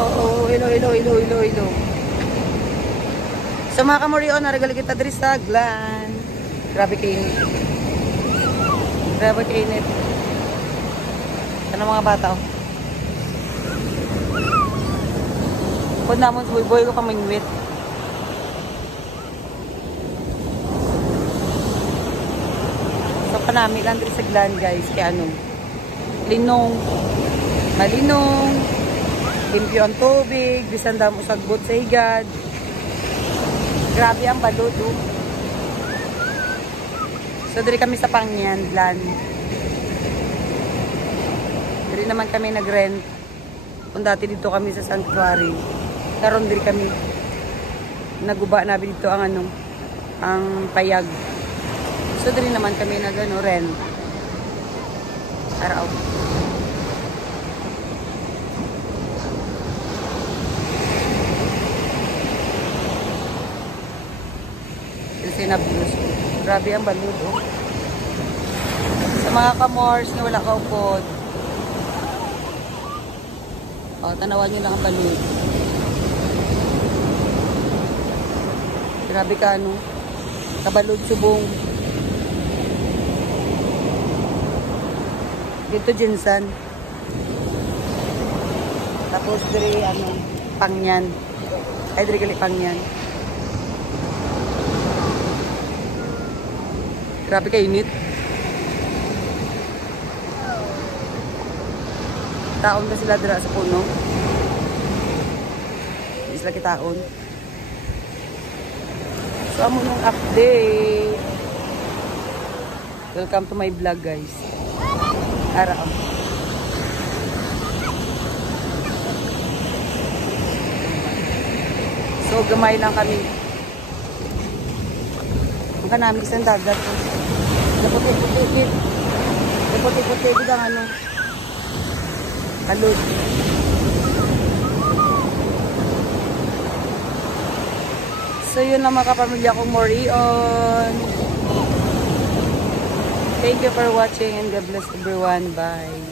Hello, hello, hello, hello, hello. So mga kamorion, naragal kita diri sa Glan. Grabe kainit. Grabe kainit. Ano mga bata, oh. Kung namon sa boy ko kaming wit. So panami lang diri sa Glan, guys. Kaya ano, linong, malinong, limpyo ang tubig, bisan damo sagbot sa higad. Grabe ang balod, oh. So diri kami sa Pangyan, Glan. Diri naman kami nag-rent. Kung dati dito kami sa Sanctuary, karon diri kami naguba na dito ang ano, ang payag. So diri naman kami nag ano, rent. Araw. Sinablos. Grabe ang balud, oh. Sa mga kamors na wala kaupod. Oh, tanawan nyo lang ang balud. Grabe ka, ano? Kabalud subong. Dito Jinsan. Tapos diri ano, Pangyan. Ay diri gali Pangyan. Grabe kainit. Taon na sila dira sa puno. Hindi sila kitaon. So, amo nung update. Welcome to my vlog, guys. Araw. So, gamay lang kami. Ang kanami isang dagat. Naputi-puti. Naputi-puti. Ito ang ano. Kalod. So, yun lang mga kapamilya kong Morion. Thank you for watching and God bless everyone. Bye.